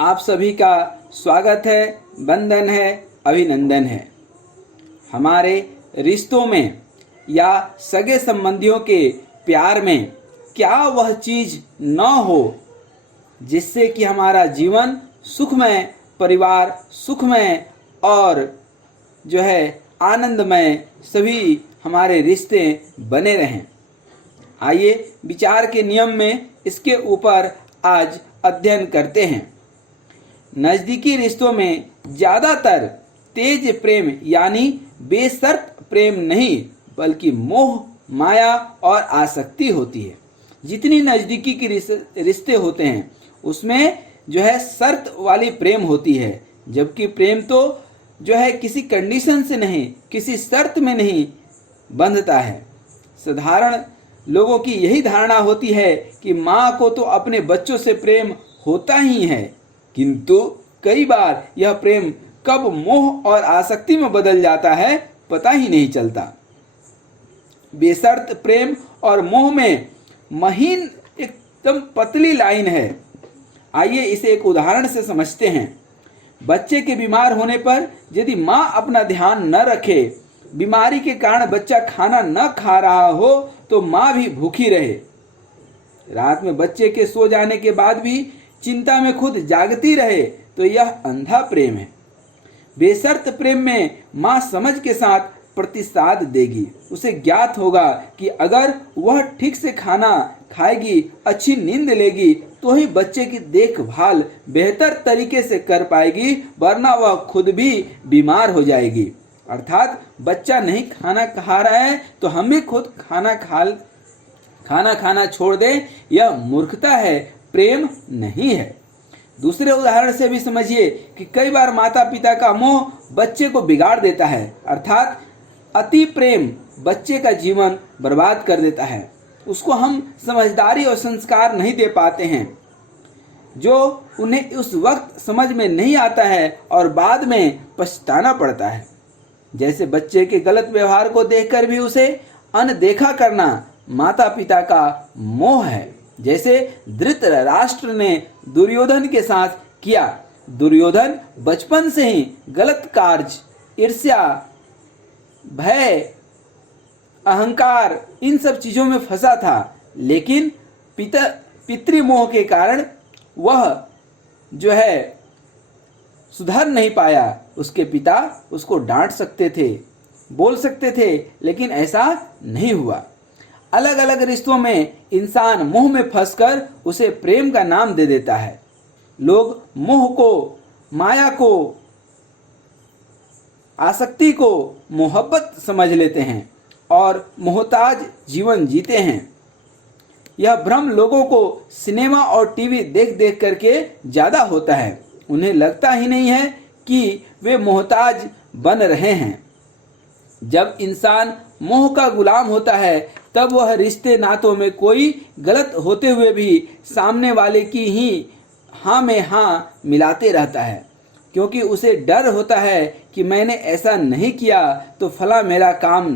आप सभी का स्वागत है, वंदन है, अभिनंदन है। हमारे रिश्तों में या सगे संबंधियों के प्यार में क्या वह चीज़ न हो जिससे कि हमारा जीवन सुखमय, परिवार सुखमय और आनंदमय सभी हमारे रिश्ते बने रहें। आइए विचार के नियम में इसके ऊपर आज अध्ययन करते हैं। नज़दीकी रिश्तों में ज़्यादातर तेज प्रेम यानी बेशर्त प्रेम नहीं बल्कि मोह, माया और आसक्ति होती है। जितनी नज़दीकी की रिश्ते होते हैं उसमें शर्त वाली प्रेम होती है, जबकि प्रेम तो किसी कंडीशन से नहीं, किसी शर्त में नहीं बंधता है। साधारण लोगों की यही धारणा होती है कि माँ को तो अपने बच्चों से प्रेम होता ही है, किंतु कई बार यह प्रेम कब मोह और आसक्ति में बदल जाता है पता ही नहीं चलता। बेशर्त प्रेम और मोह में महीन एकदम पतली लाइन है। आइए इसे एक उदाहरण से समझते हैं। बच्चे के बीमार होने पर यदि माँ अपना ध्यान न रखे, बीमारी के कारण बच्चा खाना न खा रहा हो तो माँ भी भूखी रहे, रात में बच्चे के सो जाने के बाद भी चिंता में खुद जागती रहे, तो यह अंधा प्रेम है। बेशर्त प्रेम में माँ समझ के साथ प्रतिसाद देगी। उसे ज्ञात होगा कि अगर वह ठीक से खाना खाएगी, अच्छी नींद लेगी तो ही बच्चे की देखभाल बेहतर तरीके से कर पाएगी, वरना वह खुद भी बीमार हो जाएगी। अर्थात बच्चा नहीं खाना खा रहा है तो हम भी खुद खाना खाना छोड़ दें, यह मूर्खता है, प्रेम नहीं है। दूसरे उदाहरण से भी समझिए कि कई बार माता पिता का मोह बच्चे को बिगाड़ देता है, अर्थात अति प्रेम बच्चे का जीवन बर्बाद कर देता है। उसको हम समझदारी और संस्कार नहीं दे पाते हैं जो उन्हें उस वक्त समझ में नहीं आता है और बाद में पछताना पड़ता है। जैसे बच्चे के गलत व्यवहार को देखकर भी उसे अनदेखा करना माता पिता का मोह है। जैसे धृतराष्ट्र ने दुर्योधन के साथ किया। दुर्योधन बचपन से ही गलत कार्य, ईर्ष्या, भय, अहंकार इन सब चीजों में फंसा था, लेकिन पितृमोह के कारण वह सुधर नहीं पाया। उसके पिता उसको डांट सकते थे, बोल सकते थे, लेकिन ऐसा नहीं हुआ। अलग अलग रिश्तों में इंसान मोह में फंसकर उसे प्रेम का नाम दे देता है। लोग मोह को, माया को, आसक्ति को मोहब्बत समझ लेते हैं और मोहताज जीवन जीते हैं। यह भ्रम लोगों को सिनेमा और टीवी देख देख करके ज़्यादा होता है। उन्हें लगता ही नहीं है कि वे मोहताज बन रहे हैं। जब इंसान मोह का गुलाम होता है तब वह रिश्ते नातों में कोई गलत होते हुए भी सामने वाले की ही हाँ में हाँ मिलाते रहता है, क्योंकि उसे डर होता है कि मैंने ऐसा नहीं किया तो फला मेरा काम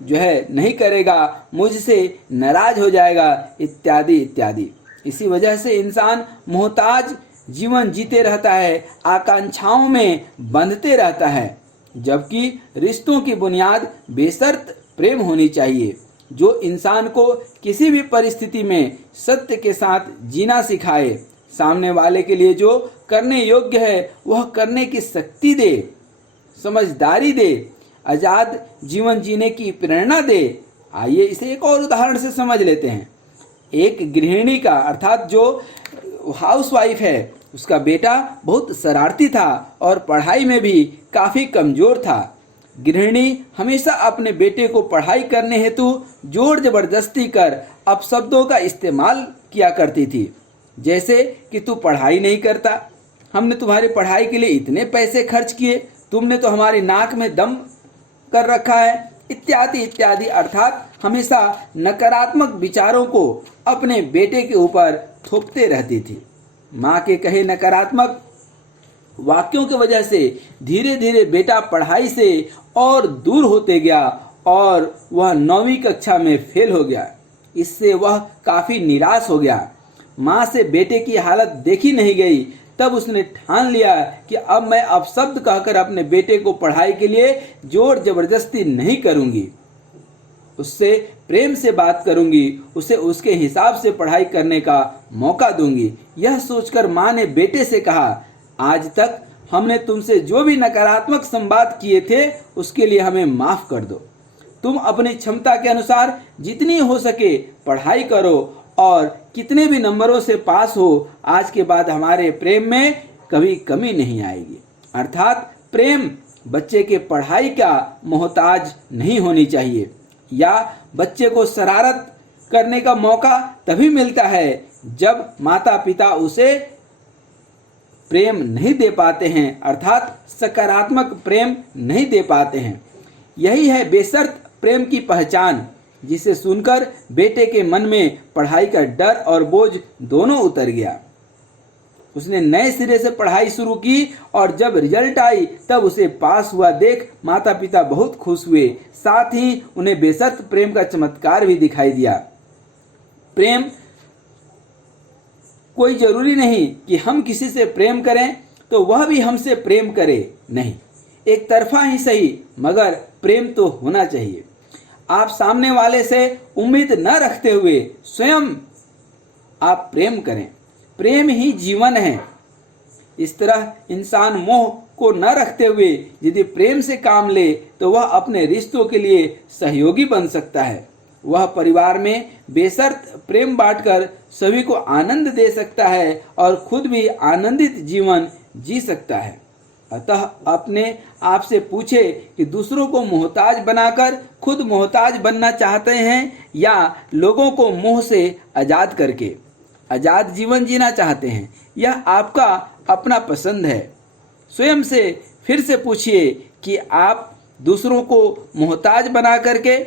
नहीं करेगा, मुझसे नाराज हो जाएगा, इत्यादि इत्यादि। इसी वजह से इंसान मोहताज जीवन जीते रहता है, आकांक्षाओं में बंधते रहता है, जबकि रिश्तों की बुनियाद बेशर्त प्रेम होनी चाहिए, जो इंसान को किसी भी परिस्थिति में सत्य के साथ जीना सिखाए, सामने वाले के लिए जो करने योग्य है वह करने की शक्ति दे, समझदारी दे, आजाद जीवन जीने की प्रेरणा दे। आइए इसे एक और उदाहरण से समझ लेते हैं। एक गृहिणी का, अर्थात जो हाउसवाइफ है, उसका बेटा बहुत शरारती था और पढ़ाई में भी काफ़ी कमज़ोर था। गृहिणी हमेशा अपने बेटे को पढ़ाई करने हेतु जोर जबरदस्ती कर अपशब्दों का इस्तेमाल किया करती थी, जैसे कि तू पढ़ाई नहीं करता, हमने तुम्हारी पढ़ाई के लिए इतने पैसे खर्च किए, तुमने तो हमारी नाक में दम कर रखा है, इत्यादि इत्यादि। अर्थात हमेशा नकारात्मक विचारों को अपने बेटे के ऊपर थोपते रहती थी। माँ के कहे नकारात्मक वाक्यों की वजह से धीरे धीरे बेटा पढ़ाई से और दूर होते गया और वह 9वीं कक्षा में फेल हो गया। इससे वह काफ़ी निराश हो गया। माँ से बेटे की हालत देखी नहीं गई, तब उसने ठान लिया कि अब मैं अपशब्द कहकर अपने बेटे को पढ़ाई के लिए जोर जबरदस्ती नहीं करूंगी, उससे प्रेम से बात करूंगी, उसे उसके हिसाब से पढ़ाई करने का मौका दूंगी। यह सोचकर माँ ने बेटे से कहा, आज तक हमने तुमसे जो भी नकारात्मक संवाद किए थे उसके लिए हमें माफ कर दो। तुम अपनी क्षमता के अनुसार जितनी हो सके पढ़ाई करो और कितने भी नंबरों से पास हो, आज के बाद हमारे प्रेम में कभी कमी नहीं आएगी। अर्थात प्रेम बच्चे के पढ़ाई का मोहताज नहीं होनी चाहिए, या बच्चे को शरारत करने का मौका तभी मिलता है जब माता पिता उसे प्रेम नहीं दे पाते हैं, अर्थात सकारात्मक प्रेम नहीं दे पाते हैं। यही है बेशर्त प्रेम की पहचान, जिसे सुनकर बेटे के मन में पढ़ाई का डर और बोझ दोनों उतर गया। उसने नए सिरे से पढ़ाई शुरू की और जब रिजल्ट आई तब उसे पास हुआ देख माता पिता बहुत खुश हुए, साथ ही उन्हें बेशर्त प्रेम का चमत्कार भी दिखाई दिया। प्रेम कोई जरूरी नहीं कि हम किसी से प्रेम करें तो वह भी हमसे प्रेम करे, नहीं, एक तरफा ही सही मगर प्रेम तो होना चाहिए। आप सामने वाले से उम्मीद न रखते हुए स्वयं आप प्रेम करें, प्रेम ही जीवन है। इस तरह इंसान मोह को न रखते हुए यदि प्रेम से काम ले तो वह अपने रिश्तों के लिए सहयोगी बन सकता है। वह परिवार में बेशर्त प्रेम बांटकर सभी को आनंद दे सकता है और खुद भी आनंदित जीवन जी सकता है। अतः अपने आप से पूछे कि दूसरों को मोहताज बनाकर खुद मोहताज बनना चाहते हैं या लोगों को मोह से आजाद करके आजाद जीवन जीना चाहते हैं। यह आपका अपना पसंद है। स्वयं से फिर से पूछिए कि आप दूसरों को मोहताज बना करके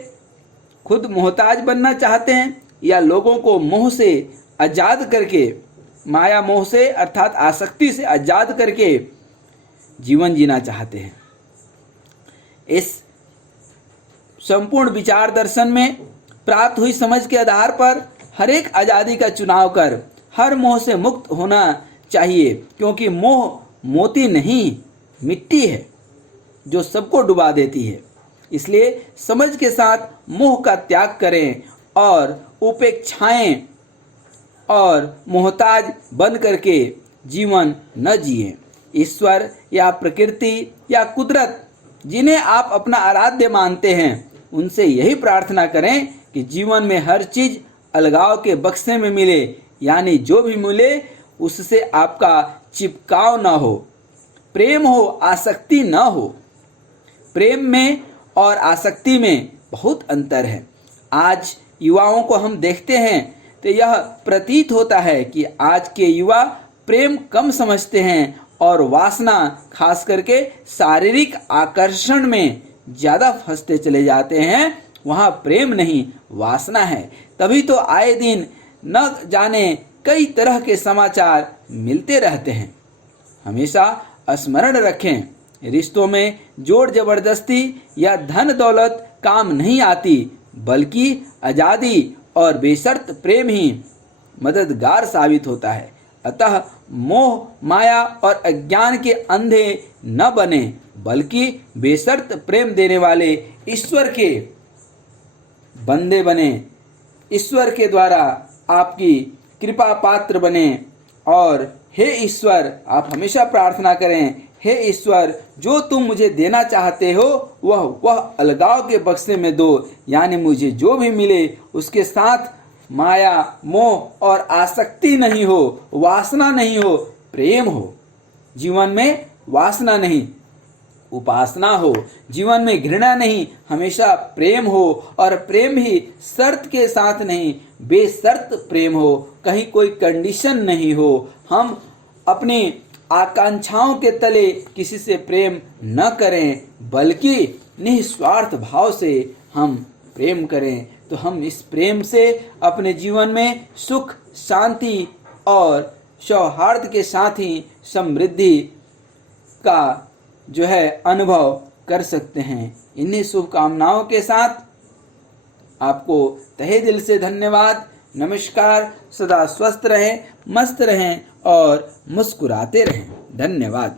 खुद मोहताज बनना चाहते हैं या लोगों को मोह से आजाद करके, माया मोह से अर्थात आसक्ति से आजाद करके जीवन जीना चाहते हैं। इस संपूर्ण विचार दर्शन में प्राप्त हुई समझ के आधार पर हर एक आजादी का चुनाव कर हर मोह से मुक्त होना चाहिए, क्योंकि मोह मोती नहीं मिट्टी है जो सबको डुबा देती है। इसलिए समझ के साथ मोह का त्याग करें और उपेक्षाएं और मोहताज बन करके जीवन न जिएं। ईश्वर या प्रकृति या कुदरत जिन्हें आप अपना आराध्य मानते हैं उनसे यही प्रार्थना करें कि जीवन में हर चीज अलगाव के बक्से में मिले, यानी जो भी मिले उससे आपका चिपकाव न हो, प्रेम हो आसक्ति न हो। प्रेम में और आसक्ति में बहुत अंतर है। आज युवाओं को हम देखते हैं तो यह प्रतीत होता है कि आज के युवा प्रेम कम समझते हैं और वासना खास करके शारीरिक आकर्षण में ज़्यादा फंसते चले जाते हैं। वहाँ प्रेम नहीं वासना है। तभी तो आए दिन न जाने कई तरह के समाचार मिलते रहते हैं। हमेशा स्मरण रखें, रिश्तों में जोर जबरदस्ती या धन दौलत काम नहीं आती, बल्कि आज़ादी और बेशर्त प्रेम ही मददगार साबित होता है। अतः मोह माया और अज्ञान के अंधे न बने, बल्कि बेशर्त प्रेम देने वाले ईश्वर के बंदे बने, ईश्वर के द्वारा आपकी कृपा पात्र बने। और हे ईश्वर, आप हमेशा प्रार्थना करें, हे ईश्वर, जो तुम मुझे देना चाहते हो वह अलगाव के बक्से में दो, यानी मुझे जो भी मिले उसके साथ माया मोह और आसक्ति नहीं हो, वासना नहीं हो, प्रेम हो। जीवन में वासना नहीं उपासना हो, जीवन में घृणा नहीं हमेशा प्रेम हो, और प्रेम भी शर्त के साथ नहीं बेशर्त प्रेम हो, कहीं कोई कंडीशन नहीं हो। हम अपनी आकांक्षाओं के तले किसी से प्रेम न करें, बल्कि निस्वार्थ भाव से हम प्रेम करें, तो हम इस प्रेम से अपने जीवन में सुख शांति और सौहार्द के साथ ही समृद्धि का जो है अनुभव कर सकते हैं। इन्हीं शुभकामनाओं के साथ आपको तहे दिल से धन्यवाद। नमस्कार। सदा स्वस्थ रहें, मस्त रहें और मुस्कुराते रहें। धन्यवाद।